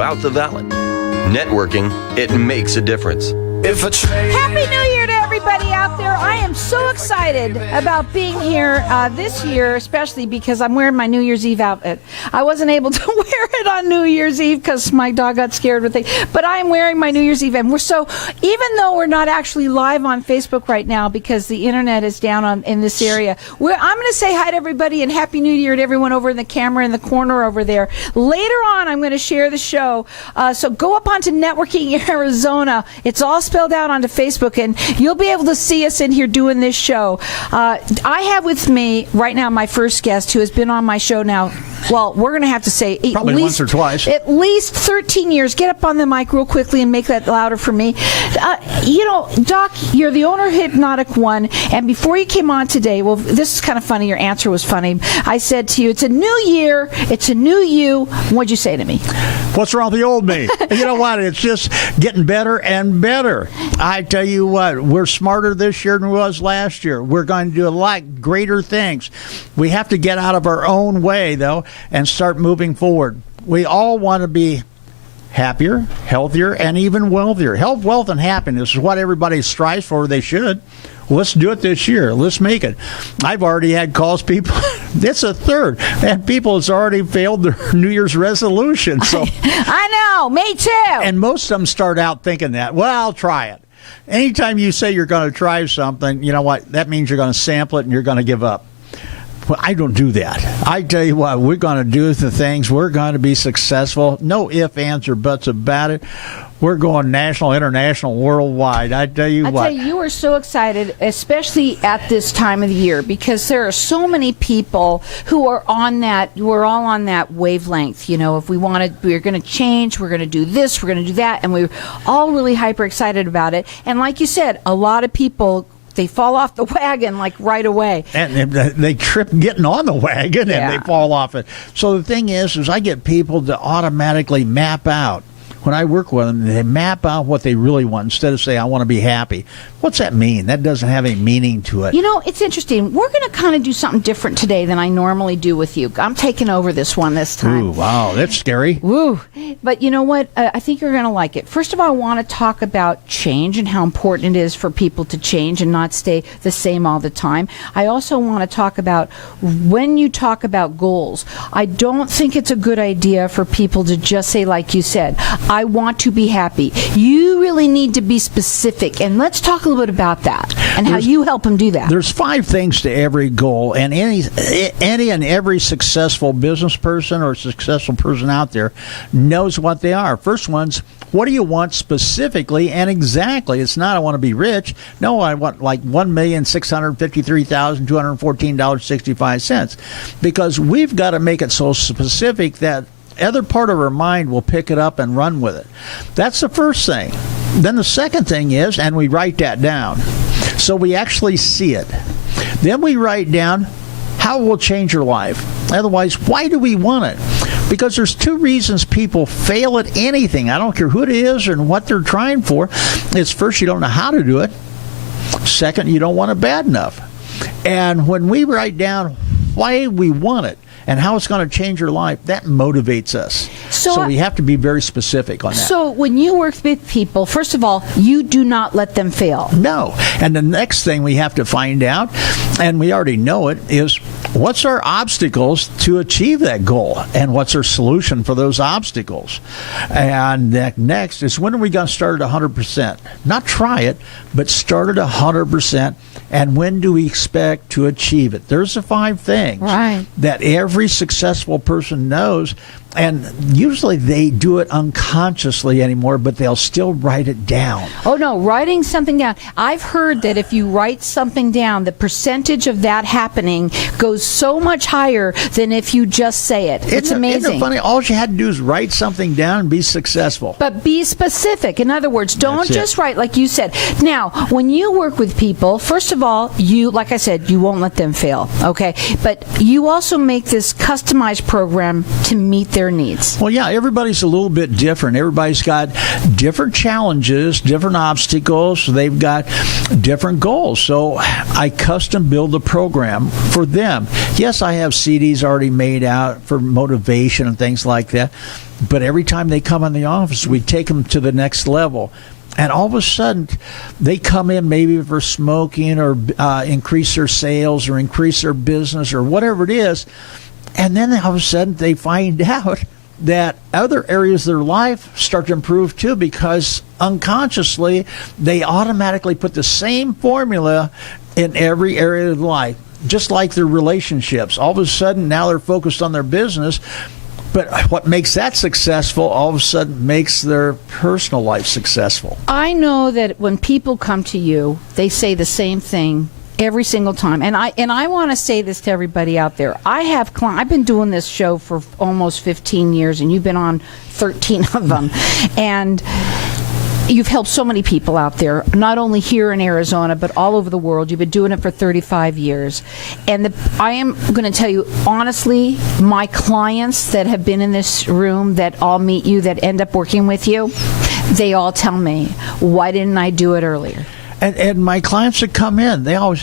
Out the valley. Networking, it makes a difference. Happy New Year to everybody out there. I am so excited about being here this year, especially because I'm wearing my New Year's Eve outfit. I wasn't able to wear it on New Year's Eve because my dog got scared with it, but I am wearing my New Year's Eve. And even though we're not actually live on Facebook right now because the internet is down in this area, I'm going to say hi to everybody and Happy New Year to everyone over in the camera in the corner over there. Later on, I'm going to share the show. So go up onto Networking Arizona. It's all spelled out onto Facebook, and you'll be able to see us in here doing this show. I have with me right now my first guest who has been on my show now. Well, we're going to have to say probably once or twice. At least 13 years. Get up on the mic real quickly and make that louder for me. Doc, you're the owner of Hypnotic One, and before you came on today, well, this is kind of funny. Your answer was funny. I said to you, it's a new year. It's a new you. What'd you say to me? What's wrong with the old me? You know what? It's just getting better and better. I tell you what, we're smarter this year than we was last year. We're going to do a lot greater things. We have to get out of our own way, though, and start moving forward. We all want to be happier, healthier, and even wealthier. Health, wealth, and happiness is what everybody strives for. They should. Let's do it this year. Let's make it. I've already had calls, people. It's a third. And people has already failed their New Year's resolution. So I know. Me too. And most of them start out thinking that, well, I'll try it. Anytime you say you're going to try something, you know what? That means you're going to sample it and you're going to give up. Well, I don't do that. I tell you what, we're going to do the things. We're going to be successful. No ifs, ands, or buts about it. We're going national, international, worldwide. I tell you what. You are so excited, especially at this time of the year, because there are so many people who are on that. We're all on that wavelength. You know, if we want to, we're going to change. We're going to do this. We're going to do that, and we're all really hyper excited about it. And like you said, a lot of people, they fall off the wagon like right away. And they trip getting on the wagon and they fall off it. So the thing is I get people to automatically map out. When I work with them, they map out what they really want instead of say, I want to be happy. What's that mean? That doesn't have any meaning to it. You know, it's interesting. We're going to kind of do something different today than I normally do with you. I'm taking over this one this time. Ooh, wow, that's scary. Woo. But you know what? I think you're going to like it. First of all, I want to talk about change and how important it is for people to change and not stay the same all the time. I also want to talk about when you talk about goals, I don't think it's a good idea for people to just say, like you said, I want to be happy. You really need to be specific. And let's talk a little bit about that and how you help them do that. There's 5 things to every goal, and any and every successful business person or successful person out there knows what they are. First one's, what do you want specifically and exactly? It's not, I want to be rich. No, I want like $1,653,214.65, because we've got to make it so specific that other part of our mind will pick it up and run with it. That's the first thing. Then the second thing is, and we write that down, so we actually see it. Then we write down how it will change your life. Otherwise, why do we want it? Because there's 2 reasons people fail at anything. I don't care who it is and what they're trying for. It's first, you don't know how to do it. Second, you don't want it bad enough. And when we write down why we want it and how it's going to change your life, that motivates us. So we have to be very specific on that. So when you work with people, first of all, you do not let them fail. No. And the next thing we have to find out, and we already know it, is what's our obstacles to achieve that goal, and what's our solution for those obstacles. And that next is, when are we going to start at 100%? Not try it, but start at 100%. And when do we expect to achieve it? There's the 5 things that every successful person knows. And usually they do it unconsciously anymore, but they'll still write it down. Oh, no, writing something down. I've heard that if you write something down, the percentage of that happening goes so much higher than if you just say it. It's amazing. Isn't it funny? All you had to do is write something down and be successful. But be specific. In other words, don't just write like you said. Now, when you work with people, first of all, you, like I said, you won't let them fail, okay? But you also make this customized program to meet their needs. Well, yeah, everybody's a little bit different. Everybody's got different challenges, different obstacles. They've got different goals. So I custom build the program for them. Yes, I have CDs already made out for motivation and things like that. But every time they come in the office, we take them to the next level. And all of a sudden, they come in maybe for smoking or increase their sales or increase their business or whatever it is. And then all of a sudden, they find out that other areas of their life start to improve too, because unconsciously, they automatically put the same formula in every area of life, just like their relationships. All of a sudden, now they're focused on their business. But what makes that successful all of a sudden makes their personal life successful. I know that when people come to you, they say the same thing every single time. And I want to say this to everybody out there. I've been doing this show for almost 15 years, and you've been on 13 of them. And you've helped so many people out there, not only here in Arizona, but all over the world. You've been doing it for 35 years. And I am going to tell you, honestly, my clients that have been in this room that all meet you, that end up working with you, they all tell me, why didn't I do it earlier? And my clients that come in, they're a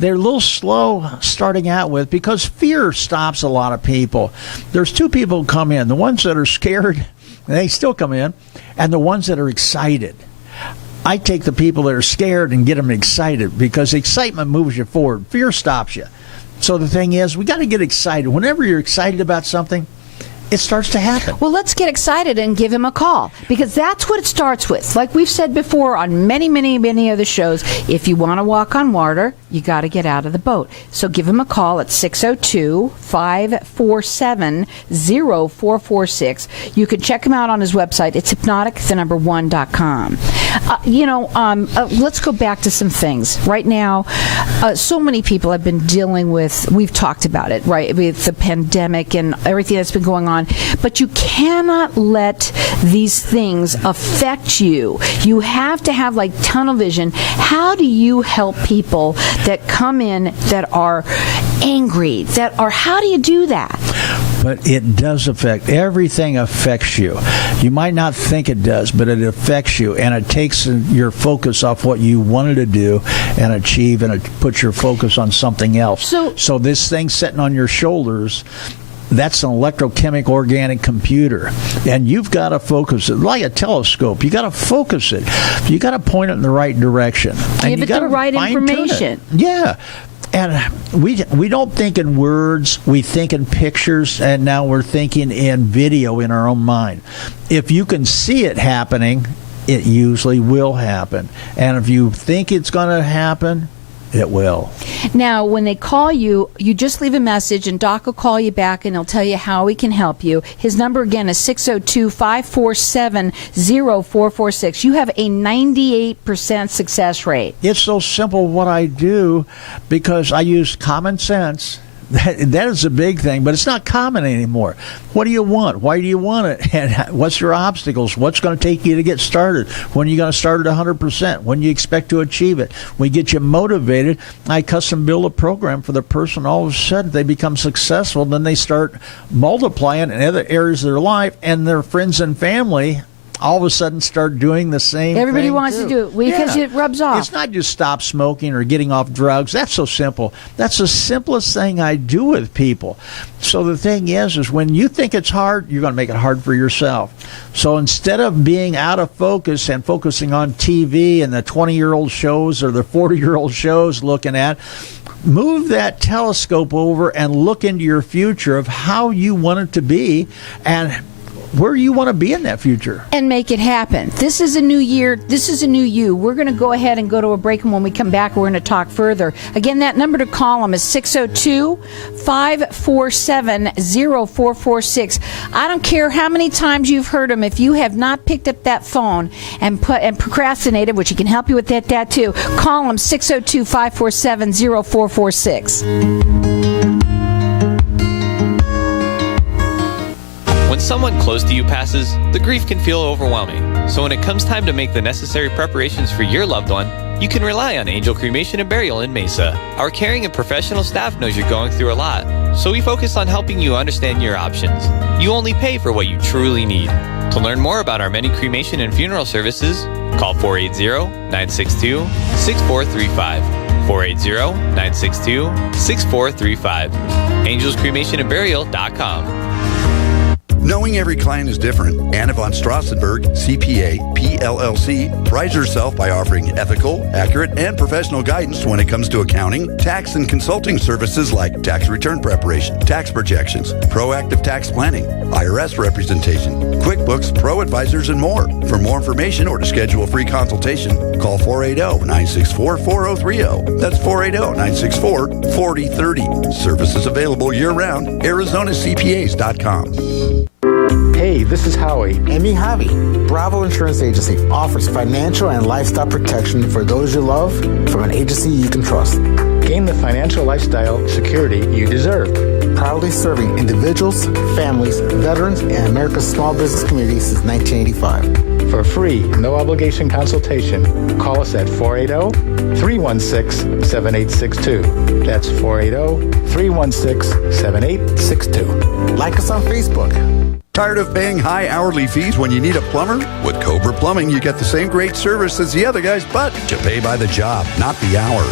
little slow starting out with, because fear stops a lot of people. There's two people who come in, the ones that are scared, and they still come in, and the ones that are excited. I take the people that are scared and get them excited, because excitement moves you forward. Fear stops you. So the thing is, we got to get excited. Whenever you're excited about something, it starts to happen. Well, let's get excited and give him a call, because that's what it starts with. Like we've said before on many, many, many other shows, if you want to walk on water, you got to get out of the boat. So give him a call at 602-547-0446. You can check him out on his website. It's hypnotic1.com. Let's go back to some things. Right now, so many people have been dealing with, we've talked about it, right, with the pandemic and everything that's been going on. But you cannot let these things affect you. You have to have like tunnel vision. How do you help people that come in that are angry, how do you do that? But it does affect. Everything affects you. You might not think it does, but it affects you, and it takes your focus off what you wanted to do and achieve, and it puts your focus on something else. So this thing sitting on your shoulders, that's an electrochemical organic computer, and you've got to focus it like a telescope. You got to focus it. You got to point it in the right direction. Give it the right information. Yeah. And we don't think in words, we think in pictures, and now we're thinking in video in our own mind. If you can see it happening, it usually will happen. And if you think it's going to happen, it will. Now, when they call you, you just leave a message, and Doc will call you back, and he'll tell you how he can help you. His number, again, is 602-547-0446. You have a 98% success rate. It's so simple what I do, because I use common sense. That is a big thing, but it's not common anymore. What do you want? Why do you want it? And what's your obstacles? What's going to take you to get started? When are you going to start at 100%? When do you expect to achieve it? We get you motivated. I custom build a program for the person. All of a sudden, they become successful. Then they start multiplying in other areas of their life, and their friends and family all of a sudden start doing the same Everybody thing wants too. to do it because it rubs off. It's not just stop smoking or getting off drugs. That's so simple. That's the simplest thing I do with people. So the thing is when you think it's hard, you're going to make it hard for yourself. So instead of being out of focus and focusing on TV and the 20-year-old shows or the 40-year-old shows looking at, move that telescope over and look into your future of how you want it to be and where you want to be in that future. And make it happen. This is a new year. This is a new you. We're going to go ahead and go to a break, and when we come back, we're going to talk further. Again, that number to call them is 602-547-0446. I don't care how many times you've heard them. If you have not picked up that phone and procrastinated, which he can help you with that too, call them 602-547-0446. When someone close to you passes, the grief can feel overwhelming. So when it comes time to make the necessary preparations for your loved one, you can rely on Angel Cremation and Burial in Mesa. Our caring and professional staff knows you're going through a lot, so we focus on helping you understand your options. You only pay for what you truly need. To learn more about our many cremation and funeral services, call 480-962-6435. 480-962-6435. AngelsCremationandBurial.com. Knowing every client is different, Anna von Strassenberg, CPA, PLLC, prides herself by offering ethical, accurate, and professional guidance when it comes to accounting, tax, and consulting services like tax return preparation, tax projections, proactive tax planning, IRS representation, QuickBooks, Pro Advisors, and more. For more information or to schedule a free consultation, call 480-964-4030. That's 480-964-4030. Services available year-round. ArizonaCPAs.com. Hey, this is Howie. And me, Javi. Bravo Insurance Agency offers financial and lifestyle protection for those you love from an agency you can trust. Gain the financial lifestyle security you deserve. Proudly serving individuals, families, veterans, and America's small business community since 1985. For free, no obligation consultation, call us at 480-316-7862. That's 480-316-7862. Like us on Facebook. Tired of paying high hourly fees when you need a plumber? With Cobra Plumbing, you get the same great service as the other guys, but you pay by the job, not the hour.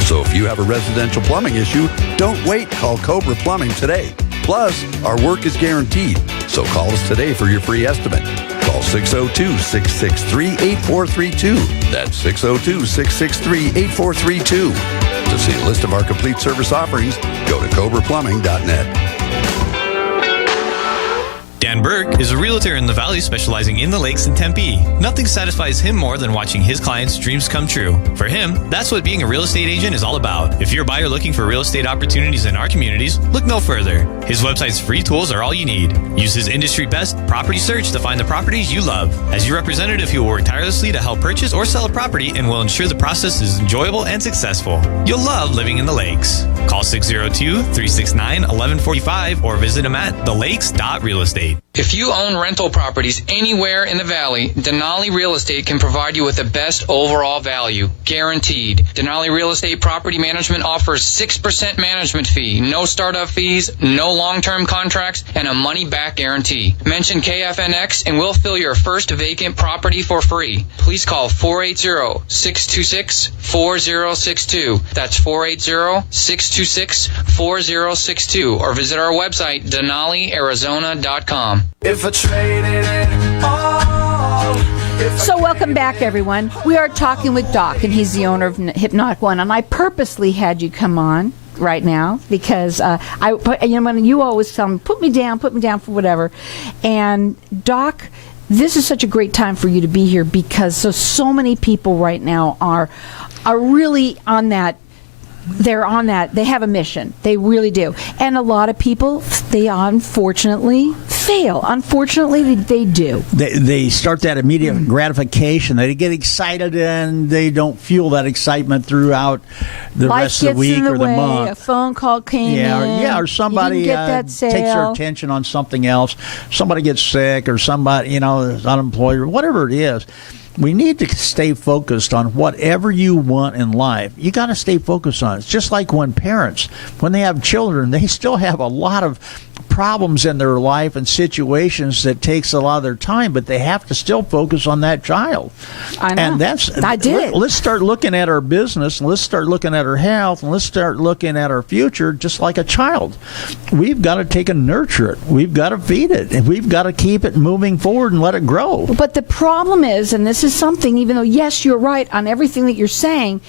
So if you have a residential plumbing issue, don't wait. Call Cobra Plumbing today. Plus, our work is guaranteed. So call us today for your free estimate. Call 602-663-8432. That's 602-663-8432. To see a list of our complete service offerings, go to cobraplumbing.net. Dan Burke is a realtor in the Valley specializing in the lakes in Tempe. Nothing satisfies him more than watching his clients' dreams come true. For him, that's what being a real estate agent is all about. If you're a buyer looking for real estate opportunities in our communities, look no further. His website's free tools are all you need. Use his industry best property search to find the properties you love. As your representative, he will work tirelessly to help purchase or sell a property and will ensure the process is enjoyable and successful. You'll love living in the lakes. Call 602-369-1145 or visit him at thelakes.realestate. If you own rental properties anywhere in the Valley, Denali Real Estate can provide you with the best overall value, guaranteed. Denali Real Estate Property Management offers 6% management fee, no startup fees, no long-term contracts, and a money-back guarantee. Mention KFNX and we'll fill your first vacant property for free. Please call 480-626-4062. That's 480-626-4062 or visit our website, DenaliArizona.com. If I traded it all. So welcome back, everyone. We are talking with Doc, and he's the owner of Hypnotic One. And I purposely had you come on right now because when you always tell me, put me down for whatever. And Doc, this is such a great time for you to be here because so many people right now are really on that. They're on that. They have a mission. They really do. And a lot of people, they unfortunately fail. Unfortunately, they do. They start that immediate gratification. They get excited and they don't fuel that excitement throughout the rest of the week or the month. A phone call came in. Or somebody takes their attention on something else. Somebody gets sick or somebody, is unemployed or whatever it is. We need to stay focused on whatever you want in life. You got to stay focused on it. It's just like when parents, when they have children, they still have a lot of problems in their life and situations that takes a lot of their time, but they have to still focus on that child. I know. And I did. Let's start looking at our business, and let's start looking at our health, and let's start looking at our future just like a child. We've got to take and nurture it. We've got to feed it, and we've got to keep it moving forward and let it grow. But the problem is, and this is something, even though, yes, you're right on everything that you're saying,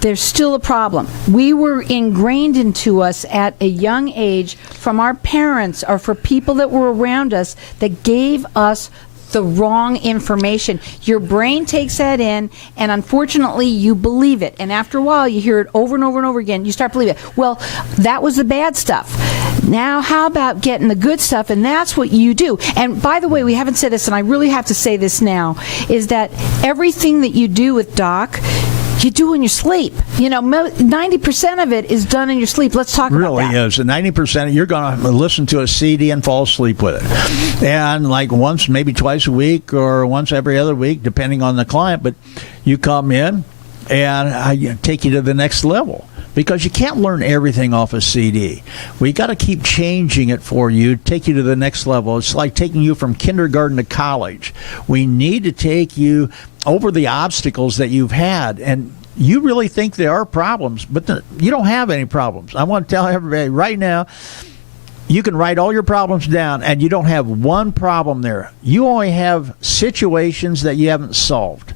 there's still a problem. We were ingrained into us at a young age from our parents or for people that were around us that gave us the wrong information. Your brain takes that in, and unfortunately, you believe it. And after a while, you hear it over and over and over again. You start believing it. Well, that was the bad stuff. Now, how about getting the good stuff? And that's what you do. And by the way, we haven't said this, and I really have to say this now, is that everything that you do with Doc, you do in your sleep. 90% of it is done in your sleep. Let's talk about that. Really is. And 90%, you're going to listen to a CD and fall asleep with it. And like once, maybe twice a week or once every other week, depending on the client. But you come in and I take you to the next level. Because you can't learn everything off a CD. We got to keep changing it for you, take you to the next level. It's like taking you from kindergarten to college. We need to take you over the obstacles that you've had. And you really think there are problems, but you don't have any problems. I want to tell everybody right now, you can write all your problems down, and you don't have one problem there. You only have situations that you haven't solved.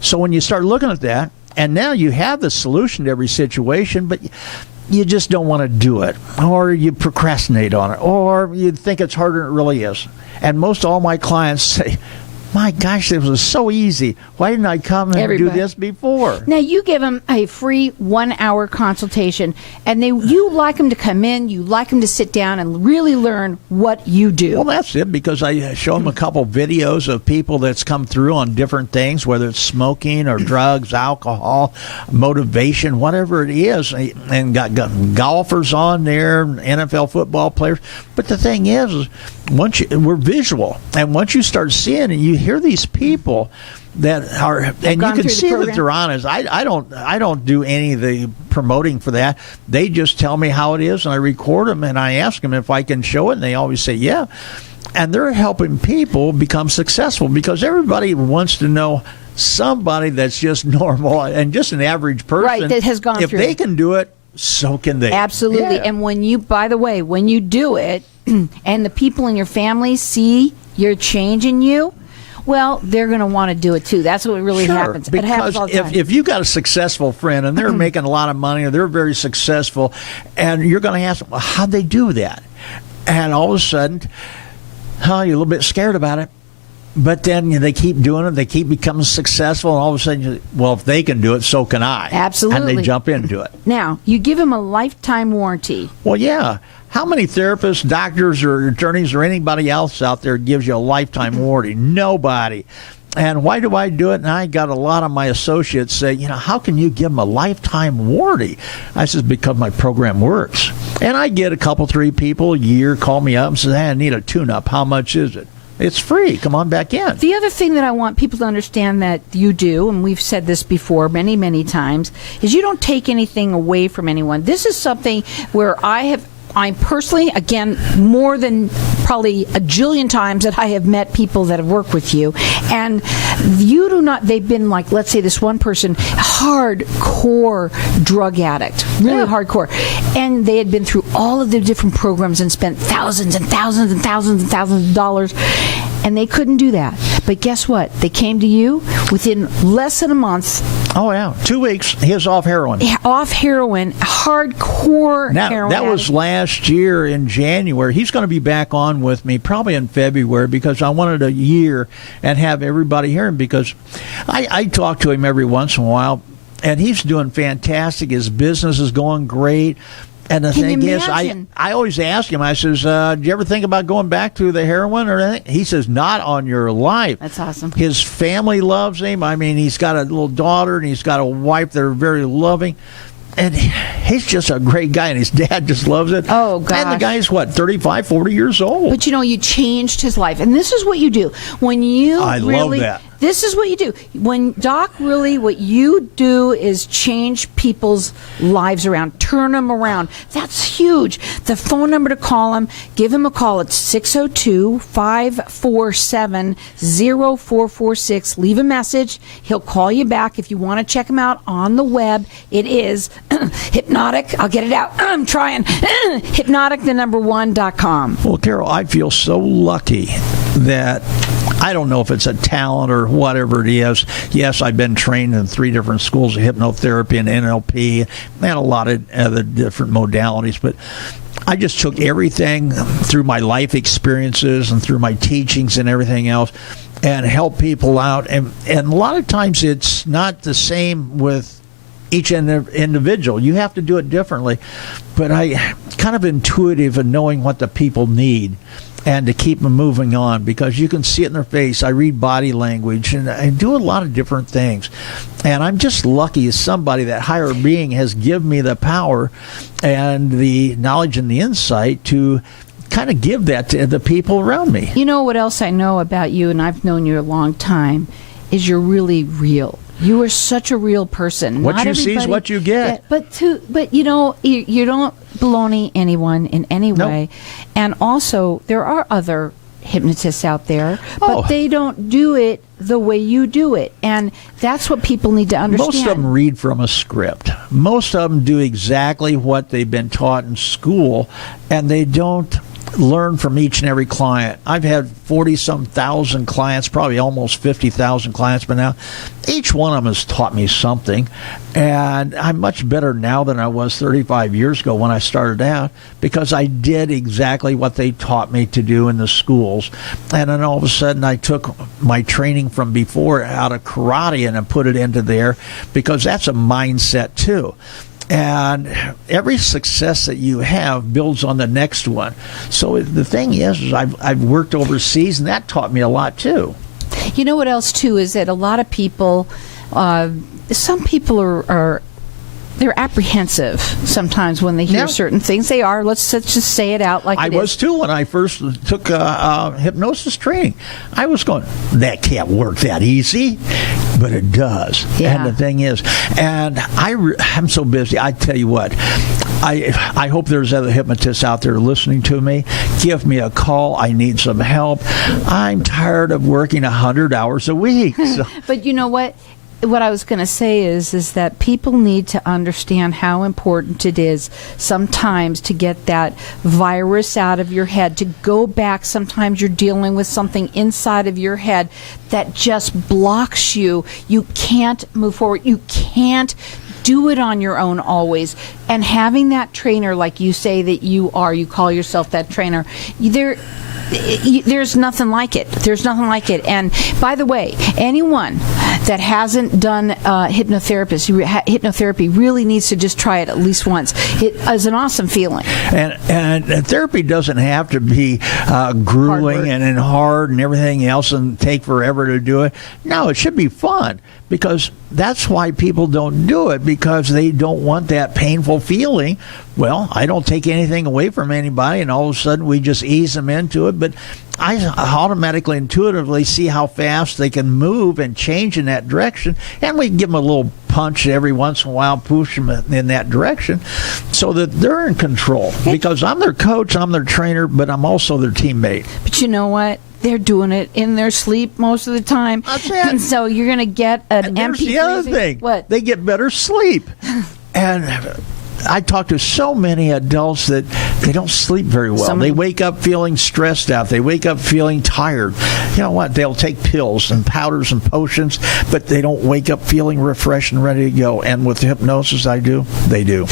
So when you start looking at that, and now you have the solution to every situation, but you just don't want to do it, or you procrastinate on it, or you think it's harder than it really is. And most all my clients say, my gosh, this was so easy. Why didn't I come and do this before? Now, you give them a free 1-hour consultation, and you like them to come in, you like them to sit down and really learn what you do. Well, that's it, because I show them a couple videos of people that's come through on different things, whether it's smoking or drugs, alcohol, motivation, whatever it is, and got golfers on there, NFL football players. But the thing is we're visual, and once you start seeing and you hear these people that are, and you can see that they're honest. I don't do any of the promoting for that. They just tell me how it is, and I record them, and I ask them if I can show it, and they always say yeah. And they're helping people become successful, because everybody wants to know somebody that's just normal and just an average person, right, that has gone through. If they can do it, so can they. Absolutely. Yeah. And when you, by the way, when you do it and the people in your family see you're changing you, well, they're going to want to do it too. That's what really happens. It happens all the time. If you've got a successful friend and they're making a lot of money or they're very successful, and you're going to ask them, well, how'd they do that? And all of a sudden, you're a little bit scared about it. But then they keep doing it. They keep becoming successful. And all of a sudden, well, if they can do it, so can I. Absolutely. And they jump into it. Now, you give them a lifetime warranty. Well, yeah. How many therapists, doctors, or attorneys, or anybody else out there gives you a lifetime warranty? Nobody. And why do I do it? And I got a lot of my associates say, how can you give them a lifetime warranty? I said, because my program works. And I get a couple, 3 people a year call me up and say, hey, I need a tune-up. How much is it? It's free. Come on back in. The other thing that I want people to understand that you do, and we've said this before many, many times, is you don't take anything away from anyone. This is something where I'm personally, again, more than probably a jillion times that I have met people that have worked with you, and you do not, they've been like, let's say this one person, hardcore drug addict, really hardcore, and they had been through all of the different programs and spent thousands and thousands and thousands and thousands of dollars, and they couldn't do that. But guess what? They came to you within less than a month. Oh, yeah. 2 weeks, he was off heroin. Off heroin, hardcore heroin. That was last year in January. He's going to be back on with me probably in February, because I wanted a year and have everybody hear him, because I talk to him every once in a while, and he's doing fantastic. His business is going great. And the thing is, I always ask him, I says, do you ever think about going back to the heroin or anything? He says, not on your life. That's awesome. His family loves him. I mean, he's got a little daughter, and he's got a wife that are very loving. And he's just a great guy, and his dad just loves it. Oh, gosh. And the guy's, 35, 40 years old. But, you changed his life. And this is what you do. When you love that. This is what you do. When, Doc, really, what you do is change people's lives around, turn them around. That's huge. The phone number to call him, give him a call. It's 602-547-0446. Leave a message. He'll call you back. If you want to check him out on the web, it is Hypnotic. I'll get it out. I'm trying. Hypnotic1.com. Well, Carol, I feel so lucky that I don't know if it's a talent or whatever it is. Yes, I've been trained in 3 different schools of hypnotherapy and NLP and a lot of other different modalities, but I just took everything through my life experiences and through my teachings and everything else and help people out. And a lot of times it's not the same with each individual. You have to do it differently. But I kind of intuitive in knowing what the people need and to keep them moving on, because you can see it in their face. I read body language, and I do a lot of different things. And I'm just lucky as somebody that higher being has given me the power and the knowledge and the insight to kind of give that to the people around me. You know what else I know about you, and I've known you a long time, is you're really real. You are such a real person. What you see is what you get. But you don't baloney anyone in any way. And also, there are other hypnotists out there, but they don't do it the way you do it. And that's what people need to understand. Most of them read from a script. Most of them do exactly what they've been taught in school, and they don't learn from each and every client. I've had 40-some thousand clients, probably almost 50,000 clients by now. Each one of them has taught me something, and I'm much better now than I was 35 years ago when I started out, because I did exactly what they taught me to do in the schools. And then all of a sudden I took my training from before out of karate and I put it into there, because that's a mindset too. And every success that you have builds on the next one. So the thing is I've worked overseas, and that taught me a lot too. You know what else too is that a lot of people, some people are they're apprehensive sometimes when they hear certain things. They are. Let's just say it out like it is. I was too when I first took hypnosis training. I was going, that can't work that easy, but it does. Yeah. And the thing is, and I'm so busy. I tell you what, I hope there's other hypnotists out there listening to me. Give me a call. I need some help. I'm tired of working 100 hours a week. So. But you know what? What I was going to say is that people need to understand how important it is sometimes to get that virus out of your head, to go back. Sometimes you're dealing with something inside of your head that just blocks you. You can't move forward. You can't do it on your own always. And having that trainer, like you say that you call yourself that trainer, there's nothing like it. There's nothing like it. And by the way, anyone that hasn't done hypnotherapy really needs to just try it at least once. It is an awesome feeling. And therapy doesn't have to be grueling and hard and everything else and take forever to do it. No, it should be fun, because that's why people don't do it, because they don't want that painful feeling. Well, I don't take anything away from anybody, and all of a sudden we just ease them into it. But I automatically, intuitively see how fast they can move and change in that direction, and we give them a little punch every once in a while, push them in that direction, so that they're in control. Because I'm their coach, I'm their trainer, but I'm also their teammate. But you know what? They're doing it in their sleep most of the time. That's it. And so you're going to get an There's MP. the other thing. What? They get better sleep. And I talk to so many adults that they don't sleep very well. They wake up feeling stressed out. They wake up feeling tired. You know what? They'll take pills and powders and potions, but they don't wake up feeling refreshed and ready to go. And with the hypnosis I do, they do.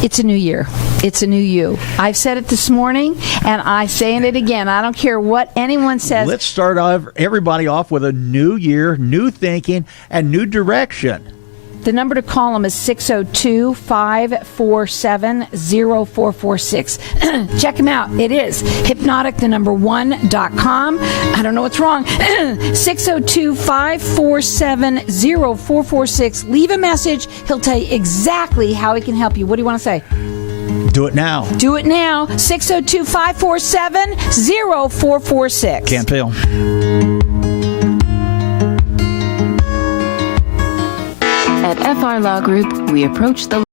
It's a new year. It's a new you. I've said it this morning, and I'm saying it again. I don't care what anyone says. Let's start everybody off with a new year, new thinking, and new direction. The number to call them is 602-547-0446. Check them out. It is hypnotic1.com. I don't know what's wrong. 602-547-0446. Leave a message. He'll tell you exactly how he can help you. What do you want to say? Do it now. Do it now. 602-547-0446. Can't fail. At FR Law Group, we approach the